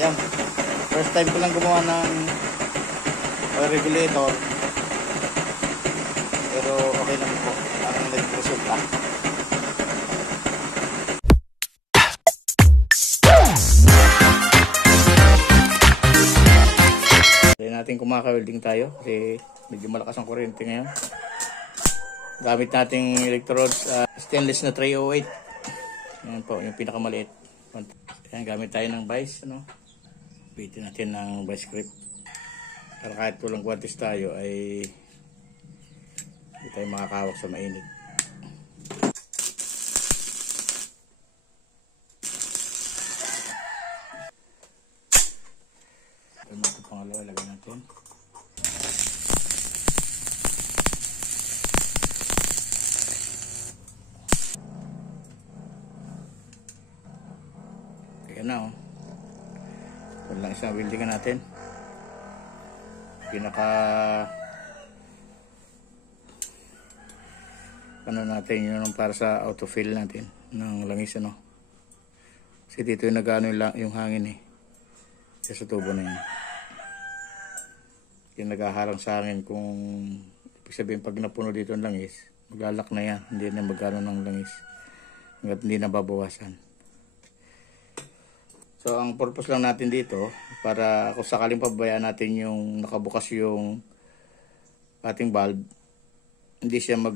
Ayan. First time ko lang gumawa ng oil regulator. Pero okay lang po. Parang nag-resulta. Hindi natin kumaka-welding tayo kasi medyo malakas ang kuryente ngayon. Gamit nating electrodes, stainless na 308. Yan po, yung pinakamaliit. Yan, gamit tayo ng vice, ano? Pitin natin ng vice grip. Para kahit walang guantes tayo ay hindi tayo makakahawak sa mainit. Ito pangalawa, lagyan natin. Kaya na oh. Ito lang isang weldingan natin. Pinaka ano natin yun para sa autofill natin ng langis, ano. Kasi dito yung nagano yung hangin eh. Sa tubo na yun. Yung naghaharang sa hangin kung ibig sabihin pag napuno dito ang langis, maglalak na yan. Hindi na magano ng langis. Hanggat hindi na babawasan. So ang purpose lang natin dito para kung sakaling pabayaan natin yung nakabukas yung ating valve, hindi siya mag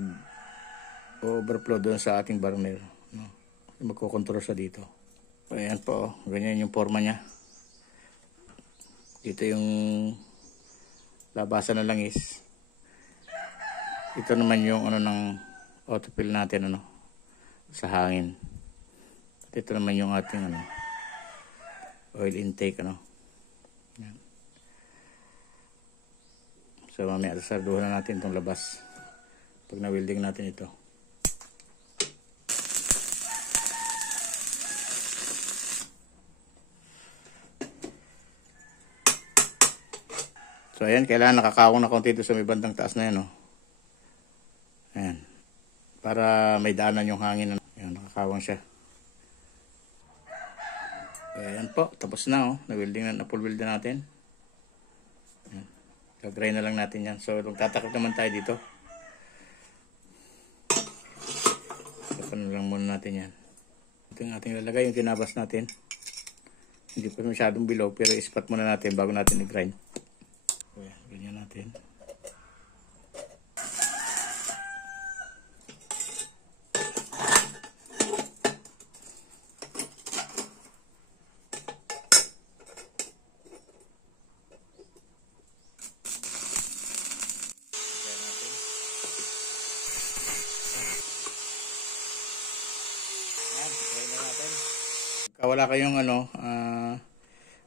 overflow doon sa ating burner, no? Magkokontrol sa dito. So, ayan po, ganyan yung forma niya. Dito yung labasan ng langis. Ito naman yung ano ng autofill natin, ano, sa hangin. At ito naman yung ating ano oil intake, ano. Yan. So mamaya sarduhan na natin itong labas pag na-welding natin ito. So ayan, kailangan nakakawang na konti ito sa may bandang taas na yan, oh. Ayan. Para may daanan yung hangin, ano. Ayan, nakakawang siya. Ayan po, tapos na oh. Na-welding na, full weld na natin. Ayan. Gagray na lang natin yan. So, tatakip naman tayo dito. Tapan na lang muna natin yan. Ito yung ating lalagay, yung tinabas natin. Hindi pa masyadong below, pero ispat muna natin bago natin i-grind. Ayan, ganyan natin. Wala kayong ano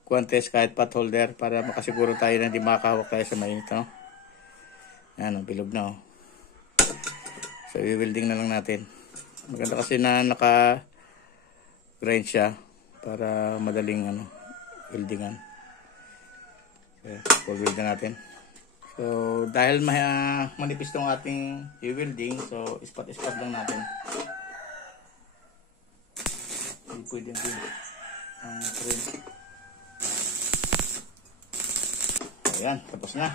guantes kahit pot holder para makasiguro tayo na hindi makakahawak tayo sa mainit, no? Ayan, bilog na oh. So i-welding na lang natin. Maganda kasi na naka grind siya para madaling ano weldingan. Okay, full weld na natin. So dahil manipis tong ating i-welding, so ispat-ispat lang natin. Pwede din ang trim. Ayan, tapos na.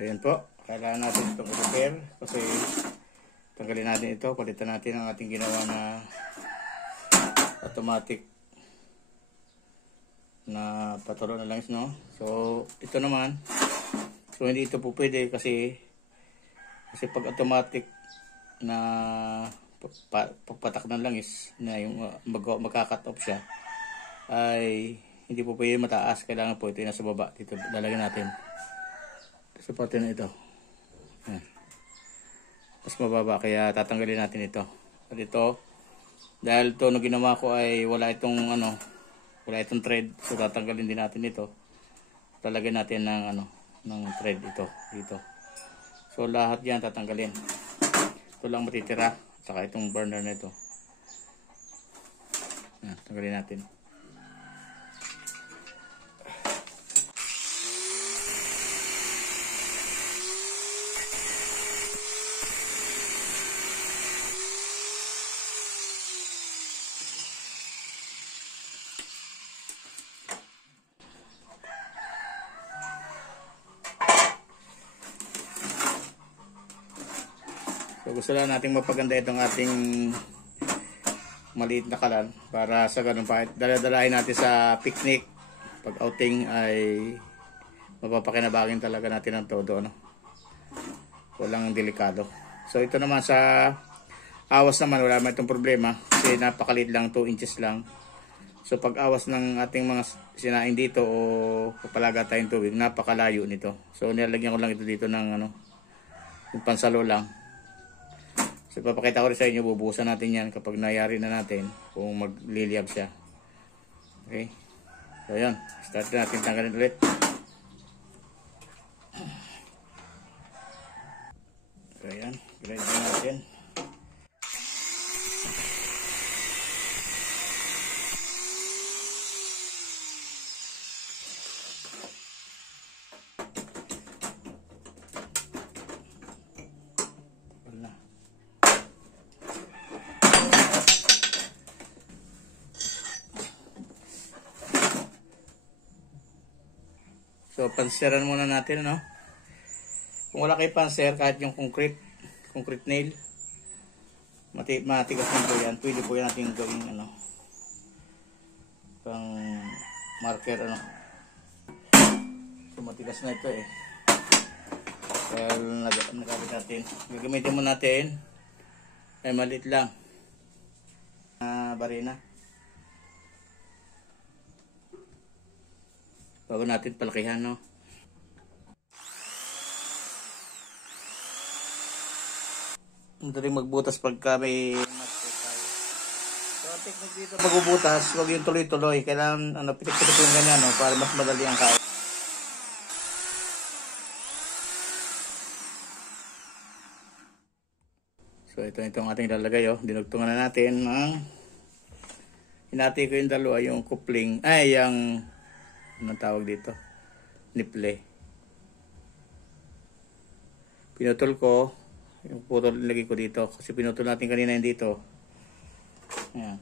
Ayan po, kailangan natin itong i-repair kasi tanggalin natin ito, palitan natin ang ating ginawa na automatic na patulo na langis, no? So ito naman, so hindi ito po pwede kasi pag automatic na pagpatak ng langis na yung magka-cut off siya ay hindi po pwede mataas. Kailangan po ito yung nasa baba. Dito lalagyan natin sa parte na ito. Ayan. Mas mababa kaya tatanggalin natin ito. At ito dahil ito na ginawa ko ay wala itong ano, wala itong thread, so tatanggalin din natin ito. Talagyan natin ng ano, ng thread ito dito. So lahat yan tatanggalin. Ito lang matitira. Saka itong burner na ito. Ayan, tanggalin natin. So gusto lang nating mapaganda itong ating maliit na kalan para sa ganun pa daladalahin natin sa picnic. Pag outing ay mapapakinabangin talaga natin ang todo, no? Walang delikado. So ito naman sa awas naman, wala naman itong problema kasi napakaliit lang, 2 inches lang. So pag awas ng ating mga sinain dito o papalaga tayong tubig, napakalayo nito. So nilagyan ko lang ito dito ng yung pansalo lang. So papakita ko rin sa inyo, bubuhusan natin yan kapag nayari na natin kung magliliyab siya. Okay. So yun, start natin tanggalin ulit. So yan, grind natin. So, panseran muna natin, no? Kung wala kayo panser, kahit yung concrete nail, matigas din po yan. Pwede po yan natin gawing, pang marker, So, matigas na ito, eh. Kaya, nagkabit natin. Gagamitin mo natin, ay maliit lang. Barina. Bago natin palakihan, no? Madaling magbutas pagka may master tayo. So, ang technique dito pagbubutas, huwag yung tuloy-tuloy. Kailangan pitik-pitik yung ganyan, no? Para mas madali ang kain. So, ito itong ating lalagay, oh. Dinugtungan na natin hinati ko yung dalawa, yung coupling, yung anong tawag dito? Niple. Pinutol ko. Yung putol nilagay ko dito. Kasi pinutol natin kanina yung dito. Ayan.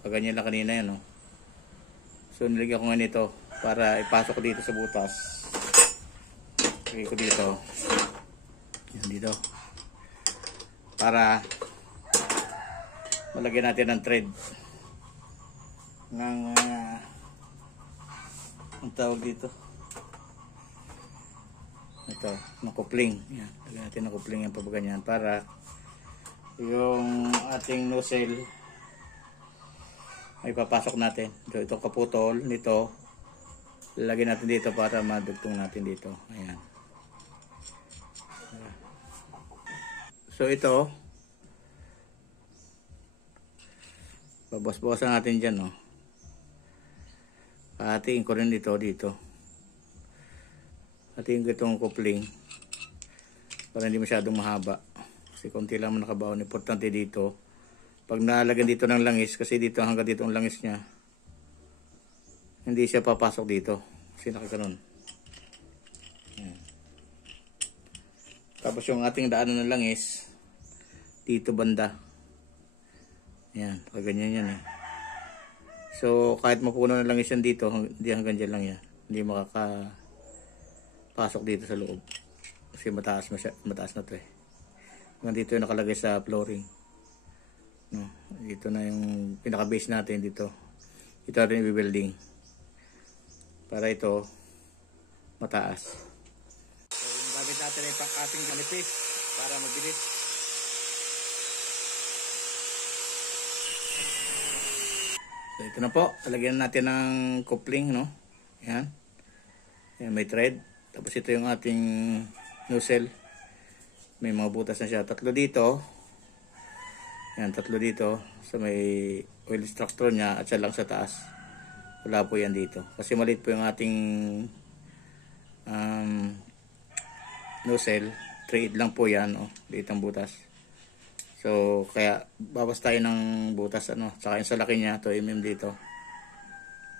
Paganyan lang kanina yan, no? So, nilagyan ko nga nito para ipasok ko dito sa butas. Lagay ko dito. Yan dito. Para malagyan natin ng thread. Ng ang tawag dito ito, ng coupling. Yan, lagyan natin ng coupling yung pabaganyan para yung ating nozzle ay papasok natin. So itong kaputol nito lalagyan natin dito para madugtong natin dito. Ayan. So ito babas-bawasan natin dyan, no? Hatiin ko rin dito. Hatiin ko itong coupling para hindi masyadong mahaba. Kasi konti lang nakabaon. Importante dito, pag nalagyan dito ng langis, kasi dito hanggang dito ang langis niya, hindi siya papasok dito. Kasi nakaganon. Tapos yung ating daanan ng langis, dito banda. Yan, kaganyan yan, eh. So, kahit mapuno na langis yan dito, hindi hanggang dyan lang yan. Hindi makakapasok dito sa loob. Kasi mataas na to, eh. Hanggang dito yung nakalagay sa flooring. No? Dito na yung pinaka-base natin dito. Ito natin i-building. Para ito, mataas. So, yung gamit natin ay pang-ating manipis para mabilis. So ito na po, talagyan natin ng coupling, no? Yan. Yan, may thread. Tapos ito yung ating nozzle. May mga butas na siya. 3 dito. Yan, 3 dito. So may oil structure niya at siya lang sa taas. Wala po yan dito. Kasi maliit po yung ating nozzle. 3/8 lang po yan, oh. Liit ang butas. So, kaya babas tayo ng butas, saka yung sa laki niya, 2 mm dito.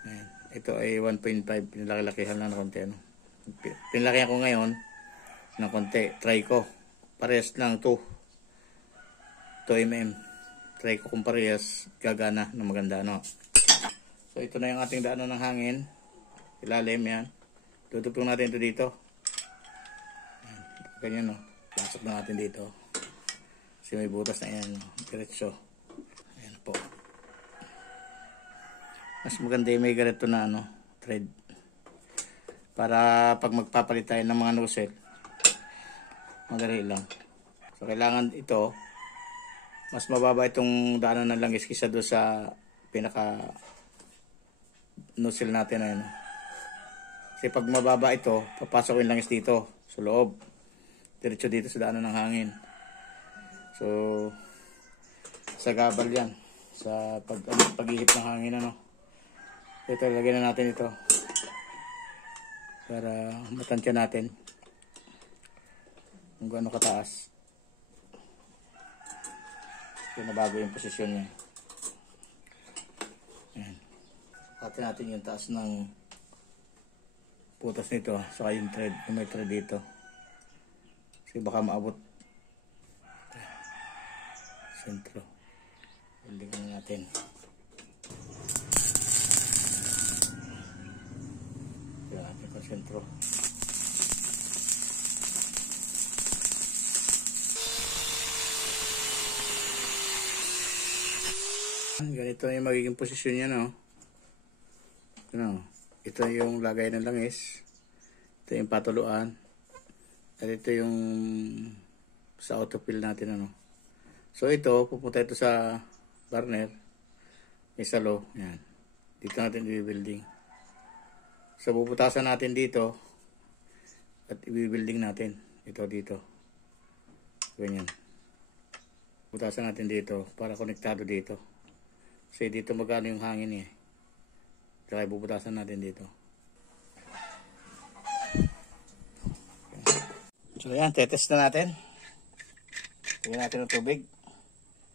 Ayan. Ito ay 1.5, pinalaki-lakihan lang ng konti, Pinalakihan ko ngayon ng konti. Try ko. Parehas lang 2 mm. Try ko kung parehas, gagana na maganda, So, ito na yung ating daanan ng hangin. Ilalim yan. Tutupong natin ito dito. Ayan. Ganyan, Pasok na natin dito. Kasi may butas na yan, diretso. Ayan po. Mas maganda yung may ganito na thread. Para pag magpapalit tayo ng mga nozzle, madali lang. So kailangan ito, mas mababa itong daanan ng langis kaysa doon sa pinaka nozzle natin na Kasi pag mababa ito, papasok yung langis dito sa loob. Diretso dito sa daanan ng hangin. So sagabal yan sa pag-ihip ng hangin Ito, lagyan na natin ito para matansya natin kung gaano kataas. Ito na bago yung posisyon niya. Ayan. Pati natin yung taas ng putas nito saka yung thread, yung may thread dito kasi baka maabot. Sentro balikan natin. Sentro. Ganito yung magiging posisyon niya ito yung lagay ng langis, ito yung patuluan, at ito yung sa autofill natin So ito pupunta ito sa burner, may salo, yan. Dito natin i-building. So bubutasan natin dito at i-building natin ito dito. Ganyan. Butasan natin dito para konektado dito. Kasi dito magano yung hangin Kaya bubutasan natin dito. So yan, tetest na natin. Tingnan natin ang tubig.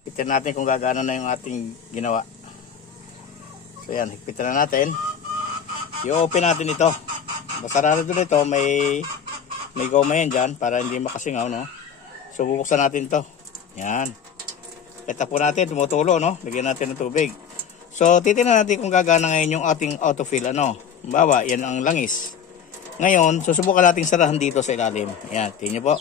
Higpitan natin kung gagana na yung ating ginawa. So yan, higpitan na natin. I-open natin ito. Basarado doon ito, may goma yan dyan para hindi makasingaw, So bubuksan natin ito. Yan. Kita po natin, tumutulo, Lagyan natin ng tubig. So titingnan natin kung gagana ngayon yung ating autofill, Bawa, yan ang langis. Ngayon, susubukan natin sarahan dito sa ilalim. Yan, tingnan po.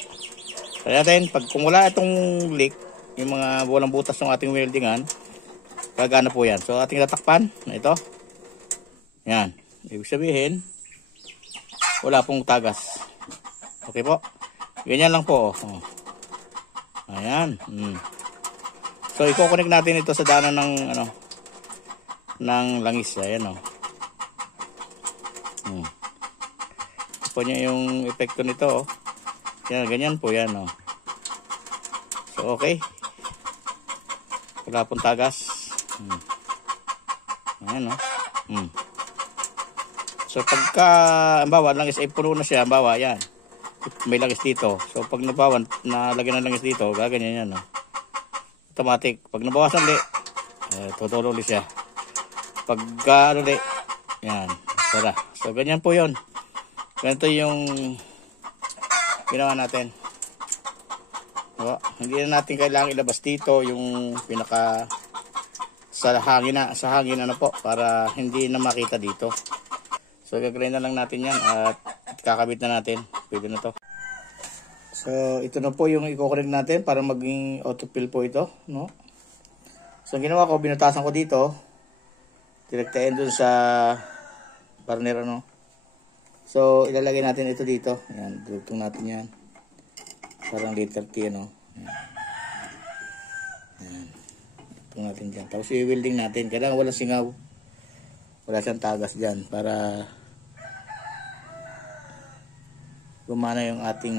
Kaya natin, kung wala itong leak, yung mga walang butas ng ating weldingan, gagana po yan. So ating tatakpan, ito. Yan. Ibig sabihin, wala pong tagas. Okay po. Ganyan lang po. Ayan. So i-connect natin ito sa daanan ng ng langis. Ayan po niya yung epekto nito. Yan, ganyan po yan. So okay. Wala pong tagas. Ayan So pagka ambawa langis ay puno na siya, ambawa yan. May langis dito. So pag nabawan, nalagyan ng langis dito, gaganyan yan automatic. Pag nabawasan ulit, tutulo ulit siya. Pag ulit, yan, tara. So ganyan po 'yon. Ganito yung ginawa natin. Hindi na natin kailangan ilabas dito yung pinaka sa hangin po para hindi na makita dito. So gagawin na lang natin yan at kakabit na natin. Pwede na to. So ito na po yung i-connect natin para maging autofill po ito, So ginawa ko, binutasan ko dito. Direktahin dun sa burner So ilalagay natin ito dito. Ayan, dugtong natin yan. Parang liter T Ayan. Dugtong natin dyan. Tapos i-welding natin. Kailangan walang singaw. Wala siyang tagas dyan para gumana yung ating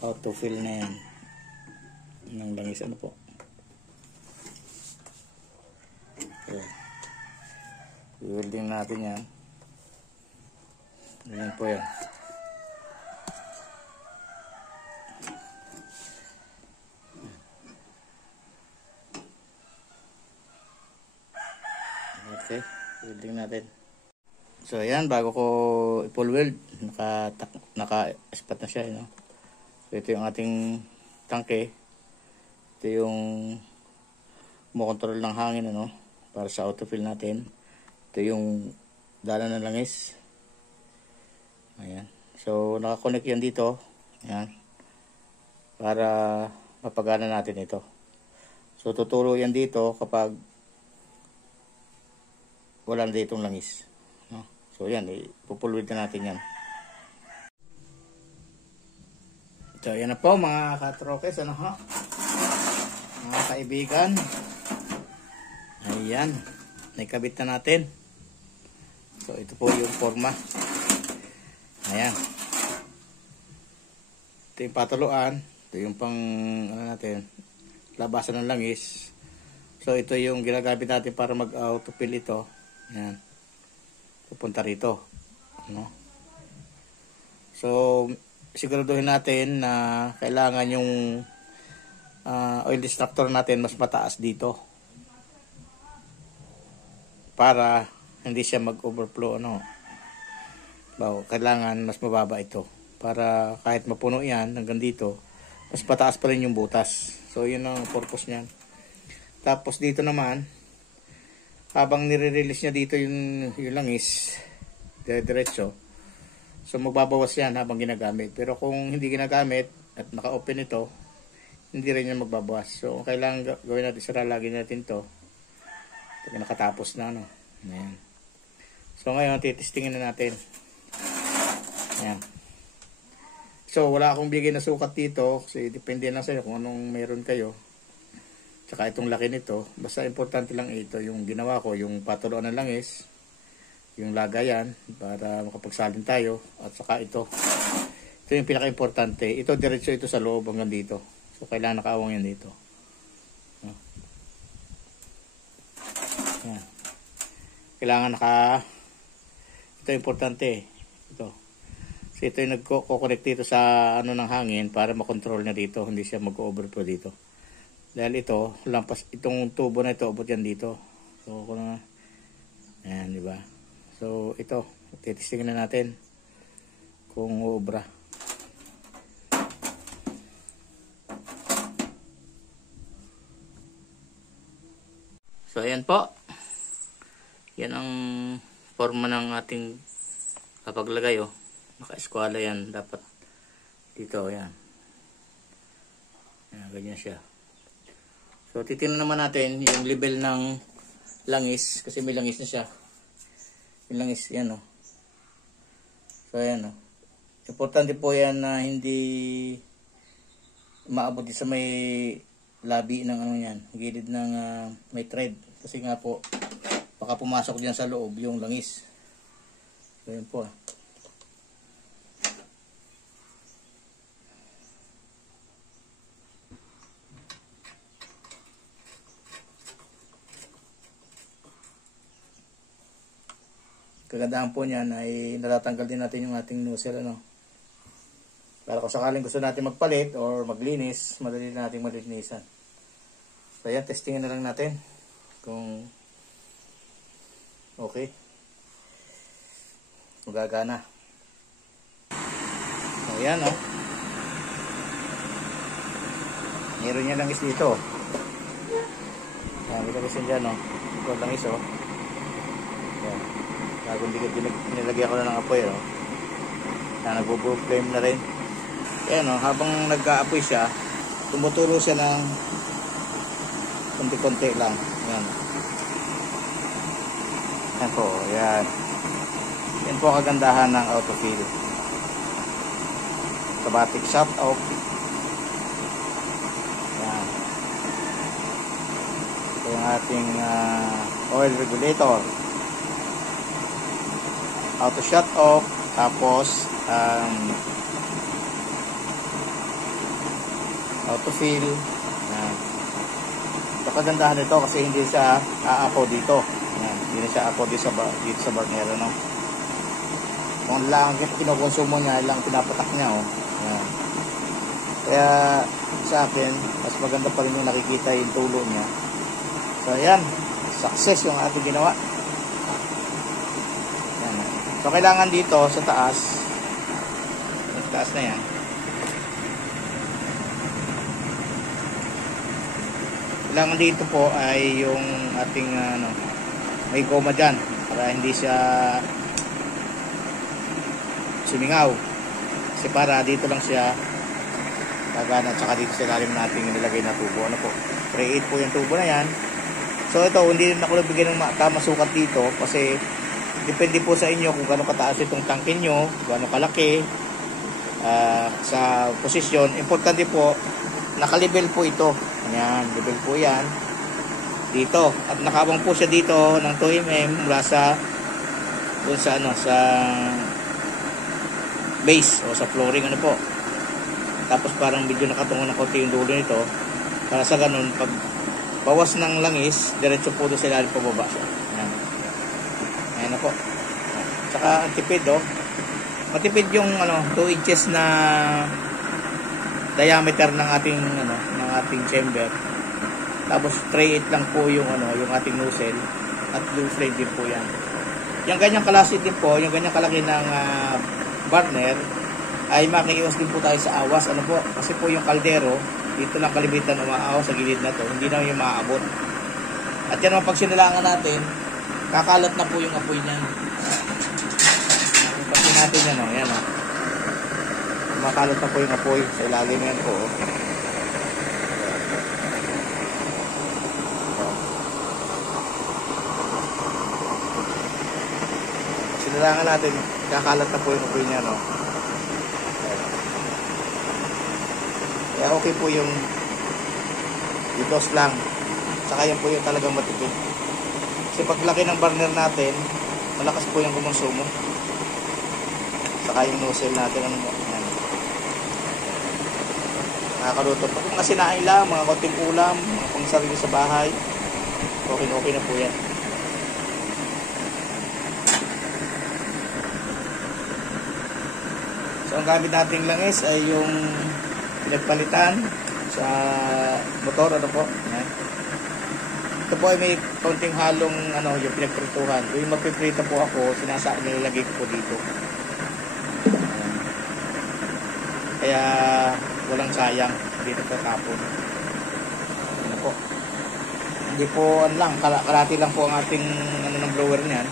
autofill na yan ng langis po. I-welding natin yan. Ganyan po yan. Okay, welding natin. So ayan, bago ko i-full weld, naka-spot na siya, So ito yung ating tangke. Ito yung kumokontrol ng hangin, para sa autofill natin. Ito yung dala ng langis. Ayan. So naka-connect yan dito. Ayan. Para mapagana natin ito. So tutulo yan dito kapag wala na ditong langis, no? So yan, ipupulwid na natin yan. So yan na po mga katrokes, ano ho, mga kaibigan. Ayan, naikabit na natin. So ito po yung forma. Ayan, ito yung patuluan. Ito yung pang natin, labasan ng langis. So ito yung ginagamit natin para mag-autofill ito. Ayan, pupunta rito, no? So siguraduhin natin na kailangan yung oil extractor natin mas mataas dito para hindi siya mag-overflow, ano. Kailangan mas mababa ito para kahit mapuno yan hanggang dito, mas pataas pa rin yung butas. So yun ang purpose niyan. Tapos dito naman, habang nire-release niya dito yung langis diretso, so magbabawas yan habang ginagamit. Pero kung hindi ginagamit at naka-open ito, hindi rin yan magbabawas. So kailangan gawin natin, sira lagi natin to pag nakatapos na, ano. Ayan. So ngayon titestingin na natin. Ayan. So wala akong bigay na sukat dito kasi depende lang sa inyo kung anong meron kayo. Tsaka itong laki nito, basta importante lang ito yung ginawa ko, yung patuluan ng langis, yung lagayan para makapagsalin tayo, at saka ito yung pinaka-importante. Ito diretso ito sa loob hanggang dito. So kailangan nakaawang yan dito. Yan. Kailangan ito importante. Ito. So ito yung nagko-connect dito sa ano ng hangin para makontrol na dito, hindi siya mag-overflow dito. Dahil ito, lampas itong tubo na ito, abot yan dito. So kung ayan, di ba? So ito, titistingin na natin kung uubra. So ayan po. Yan ang forma ng ating paglagay, oh. Naka-eskwala yan dapat dito, ayan. Ayan, ganyan siya. So titingnan naman natin yung level ng langis kasi may langis na siya. Yung langis yan, oh. So ayan, oh. Importante po yan na hindi maabot sa may labi ng ano yan, gilid ng may thread, kasi nga po baka pumasok diyan sa loob yung langis. So ayan po, ah. Kagandahan po niyan ay natatanggal din natin yung ating nozzle, ano. Para kung sakaling gusto natin magpalit or maglinis, madali natin malinisan. So yan, testingin na lang natin kung okay, magagana. So yan, oh. Meron niya langis dito. Yan, may langis dyan, oh. Ito langis, oh. Yan. Bagong nilagyan ko na ng apoy, oh. Yan, nagbo-full flame na rin. Yan, oh, habang nag-aapoy siya, tumutulo siya ng konti-konti lang. Yan. Yan po, yan. Yan po kagandahan ng autofill. Automatic shut off. Yan. Ito yung ating oil regulator. Auto shut off. Tapos autofill. Yan. Ito kagandahan nito kasi hindi siya aapaw dito. Yan. Hindi na siya aapaw dito sa burnero, no? Kung lang kinukonsumo niya, lang pinapatak niya, oh. Yan. Kaya sa akin, mas maganda pa rin yung nakikita yung tulo niya. So yan, success yung ating ginawa. Yan. So kailangan dito sa taas na yan, kailangan dito po ay yung ating may goma dyan para hindi siya sumingaw, kasi para dito lang siya Gagana, tsaka dito sa ilalim natin nilagay na tubo. Ano po? 3/8 po yung tubo na yan. So ito, hindi rin ako nabigyan ng tamang sukat dito kasi depende po sa inyo kung gaano kataas itong tangke nyo, gaano kalaki, sa posisyon. Importante po, nakalibel po ito. Ayan, level po yan. Dito. At nakabang po siya dito ng 2mm mula sa doon sa ano, sa base o sa flooring ano po. Tapos parang medyo nakatungo ng konti yung dulo nito para sa ganun pag bawas ng langis, diretso po doon sa ilalim pababa siya. Ayan. Ayan na po. Tsaka ang tipid matipid yung 2 inches na diameter ng ating chamber. Tapos 3/8 lang po yung yung ating nozzle at blue flame din po yan. Yung ganyang klase din po, yung ganyang kalaki ng burner ay makiiwas din po tayo sa awas. Ano po? Kasi po yung kaldero, dito lang kalimitan umaawas sa gilid na to, hindi na yung maaabot. At yan pag sinilangan natin, kakalat na po yung apoy niyan. Pag natin yan makalat na po yung apoy sa ilalim yan po. Sinilangan natin, kakalat na po yung apoy niya, no? Kaya okay po yung itos lang. Saka yan po yung talagang matipid. Kasi paglaki ng burner natin, malakas po yung kumonsumo. Saka yung nozzle natin, nakakaluto. Pag mga sinain lang, mga konting ulam, mga pang sarili sa bahay, okay na po yan. So ang gamit nating langis ay yung pinagpalitan sa motor, po. Ayan. Ito po ay may konting halong yung pinagprituhan. Yung magpiprito po ako, nilalagay ko po dito. Ayan. Kaya walang sayang dito tatapon. Ano po? Hindi po kalati lang po ang ating ng blower niyan.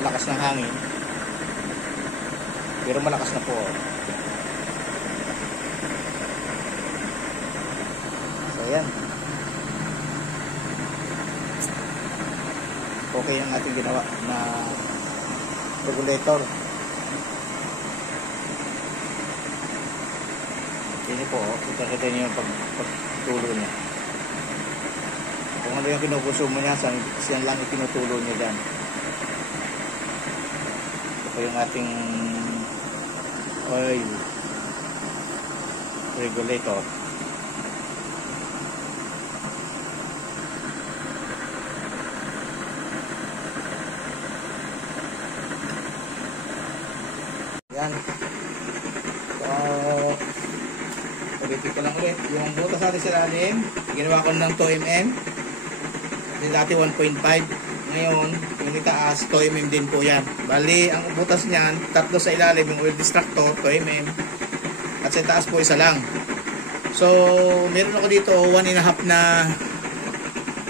Lakas ng hangin. Pero malakas na po. So yan. Okay ang ating ginawa na regulator. Ini po, kita niyo yung pagtulo niya. Kung ano yung kinukonsumo niya, siyan lang itinutulo niya dyan. Ito yung ating oil regulator. Yan. So, ulitin ko lang ulit. Yung butas natin sa ilalim, ginawa ko ng 2mm. Kasi dati 1.5. Ngayon, yung itaas, 2mm din po yan. Bali, ang butas niyan, tatlo sa ilalim, yung oil distractor, 2mm. At sa itaas po, isa lang. So, meron ako dito, 1.5 na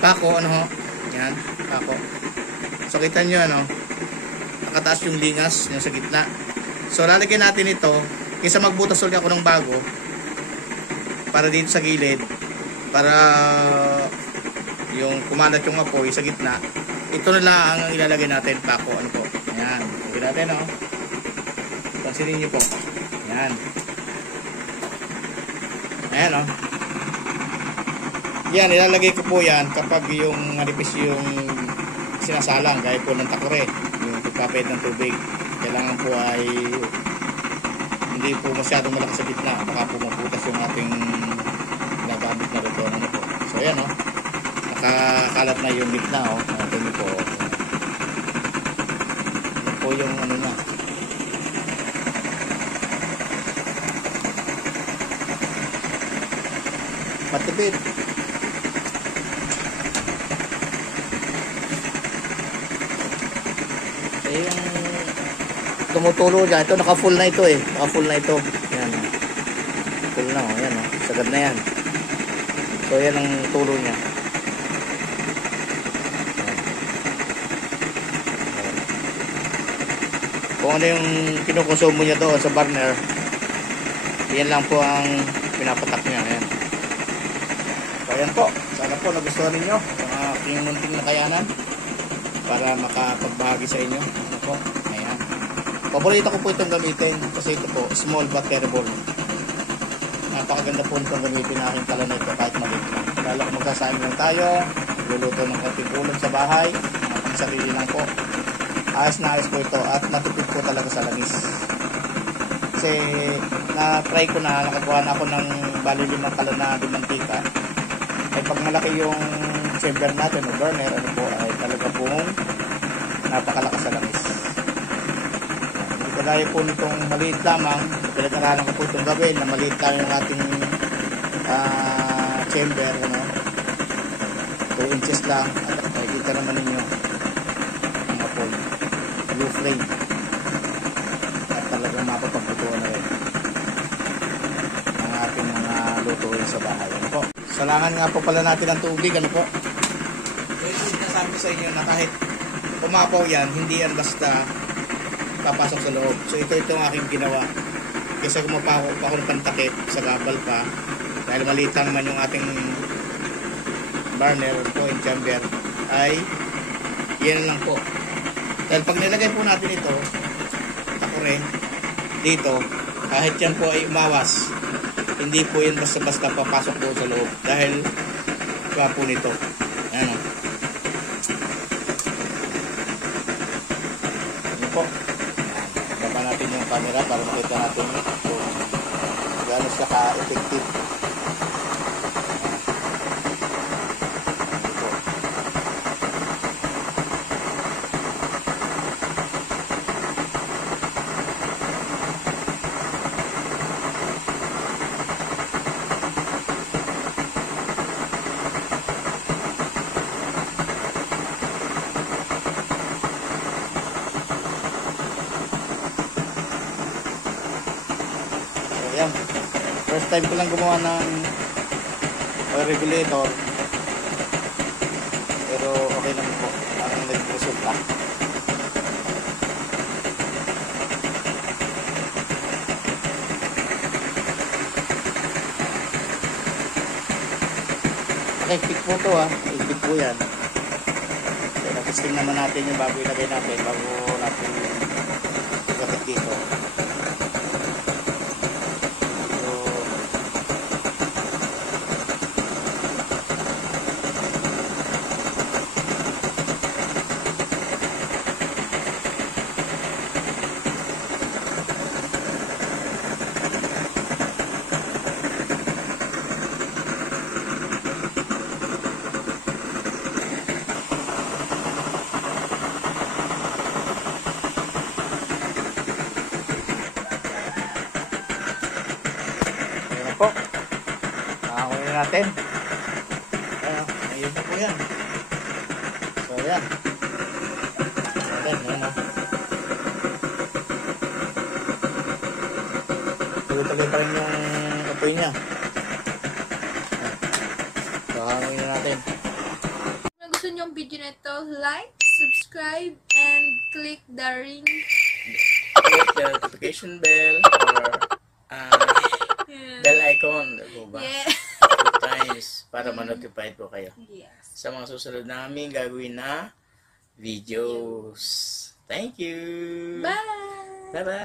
pako, yan, pako. So, kita nyo, nakataas yung lingas, yung sa gitna. So, lalagyan natin ito, kaysa magbutas ulit ako ng bago, para dito sa gilid, para yung kumalat yung apoy sa gitna. Ito na lang ang ilalagay natin, pako, po. Ayan, lagyan natin, pansinin nyo po. Ayan. Ayan, Yan, ilalagay ko po yan kapag yung manipis yung sinasalang, gaya po ng takore, yung pagkapit ng tubig. Kailangan po ay hindi po masyadong malakas sa gitna, baka po maputas yung ating ginagamit na rito, po. So, ayan, nakakalat na yung gitna, natin po. Ito po yung na. Matipid. Yung tumutulo dyan. Ito, naka-full na ito Naka-full na ito. Yan. Full na, Yan, sagad na yan. So, yan ang tulo niya. Kung ano yung kinukonsumo niya doon sa burner, Yan lang po ang pinapatak niya. Ayan. So ayan po. Sana po nagustuhan ninyo ang aking munting nakayanan para makapagbahagi sa inyo. Ano po? Ayan. Paborito ko po itong gamitin kasi ito po, small but terrible. Napakaganda po itong gamitin na aking kala nito kahit maliit lang. Lalo kung magsasaing lang tayo, luluto ng konting ulam sa bahay, ang sarili lang po. Ayos na ayos po ito at matipid po talaga sa langis. Kasi na-try ko na, nakagawa na ako ng bali 5 kalan na mantika. Ay pag malaki yung chamber natin o burner, ano po, ay talaga pong napakalakas sa langis. Hindi kagaya po nitong maliit lamang, pinag-aralan ko po itong gawin na maliit lang yung ating chamber, ano, 2 inches lang, at makikita naman ninyo ang apoy, blue flame, at talagang mapapagputuan na rin ang ating mga lutuin sa bahay. Ano po? Salangan nga po pala natin ang tubig, ano po? So ito sinasabi ko sa inyo na kahit umapaw yan, hindi yan basta papasok sa loob. So ito ang aking ginawa. Kasi kumapaw ako ng pantakip sa gabal pa, dahil maliit lang naman yung ating burner po, yung chamber, ay yan lang po. Dahil pag nilagay po natin ito, takore, dito, kahit yan po ay umawas, hindi po yan basta-basta papasok doon sa loob. Dahil iba po nito. Ayan o. Ayan po. Baba natin yung camera para makita natin kung gaano siya ka-effective. Ayan. First time ko lang gumawa ng oil regulator. Pero okay naman po. Parang nag-resulta. Electric po ito ha. Electric po yan. So, na-testing naman natin yung bago ilagay natin. Bago natin ikapit dito. Po. Nakakunin natin. Ayun na po yan. So yan. Ayan o. Tuloy-tuloy pa rin yung apoy niya. So hanguin na natin. Kung gusto nyo yung video na ito, like, subscribe, and click the ring. Click the notification bell or bell icon, diba ba? Yeah. 2 times para ma-notify po kayo Yes. sa mga susunod namin gagawin na videos. Thank you! Bye! Bye-bye!